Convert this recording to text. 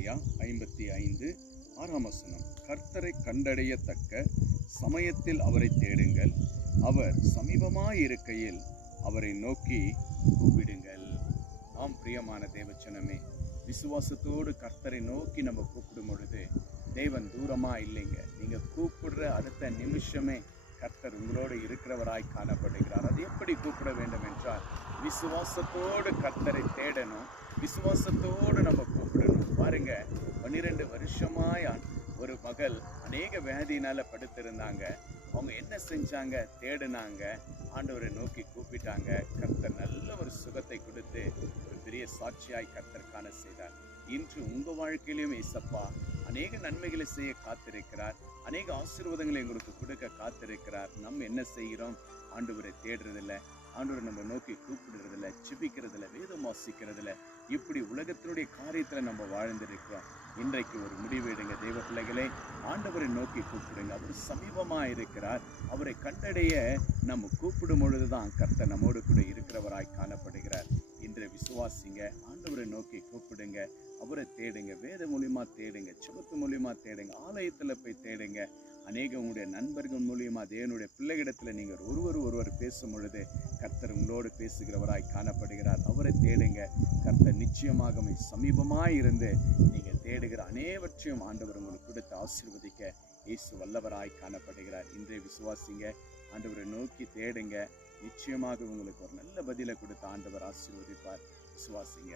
ஏசாயா 55:6 கர்த்தரை கண்டடையத்தக்க சமயத்தில் அவரை தேடுங்கள், அவர் சமீபமாயிருக்கையில் அவரை நோக்கி கூப்பிடுங்கள். ஆம் பிரியமான தேவச்சனமே, விசுவாசத்தோடு கர்த்தரை நோக்கி நம்ம கூப்பிடும் பொழுது தேவன் தூரமா இல்லைங்க. நீங்க கூப்பிடுற அடுத்த நிமிஷமே கர்த்தர் உங்களோடு இருக்கிறவராய் காணப்படுகிறார். அது எப்படி கூப்பிட வேண்டும் என்றால், விசுவாசத்தோடு கர்த்தரை தேடணும், விசுவாசத்தோடு நம்ம கூப்பிடணும். பாருங்க, 12 வருஷமாய் ஒரு மகள் அநேக வியாதியினால படுத்திருந்தாங்க. அவங்க என்ன செஞ்சாங்க? தேடினாங்க, ஆண்டவரை நோக்கி கூப்பிட்டாங்க. கர்த்தர் நல்ல ஒரு சுகத்தை கொடுத்து ஒரு பெரிய சாட்சியாய் கர்த்தர் காண செய்தார். இன்று உங்க வாழ்க்கையிலும் ஏசப்பா அநேக நன்மைகளை செய்ய காத்திருக்கிறார், அநேக ஆசீர்வாதங்களை எங்களுக்கு கொடுக்க காத்திருக்கிறார். நம்ம என்ன செய்கிறோம்? ஆண்டவரை தேடுறதில்ல, ஆண்டவரை நம்ம நோக்கி கூப்பிடுறதில்ல, ஜெபிக்கிறதில்ல, வேதம் வாசிக்கிறதில்ல. இப்படி உலகத்தினுடைய காரியத்துல நம்ம வாழ்ந்திருக்கிறோம். இன்றைக்கு ஒரு முடிவு எடுங்க தேவ பிள்ளைகளே, ஆண்டவரை நோக்கி கூப்பிடுங்க. அவர் சமீபமா இருக்கிறார். அவரை கண்டடைய நம்ம கூப்பிடும் பொழுதுதான் கர்த்தர் நம்மோடு கூட இருக்கிறவராய் காணப்படுகிறார். இன்றைய விசுவாசிங்க, ஆண்டவரை நோக்கி கூப்பிடுங்க, அவரை தேடுங்க, வேத மூலியமா தேடுங்க, ஜெபத்து மூலியமா தேடுங்க, ஆலயத்துல போய் தேடுங்க. அநேக உங்களுடைய நண்பர்கள் மூலியமா தேவனுடைய பிள்ளைகளிடத்துல நீங்க ஒருவர் பேசும் பொழுது கர்த்தர் உங்களோடு பேசுகிறவராய் காணப்படுகிறார். அவரை தேடுங்க. கர்த்தர் நிச்சயமாக சமீபமாய் இருந்து நீங்க தேடுகிற அனைவற்றையும் ஆண்டவர் உங்களுக்கு கொடுத்து ஆசீர்வதிக்க இயேசு வல்லவராய் காணப்படுகிறார். இன்றைய விசுவாசிங்க, ஆண்டவரை நோக்கி தேடுங்க. நிச்சயமாக உங்களுக்கு ஒரு நல்ல பதிலை கொடுத்து ஆண்டவர் ஆசீர்வதிப்பார். விசுவாசிங்க.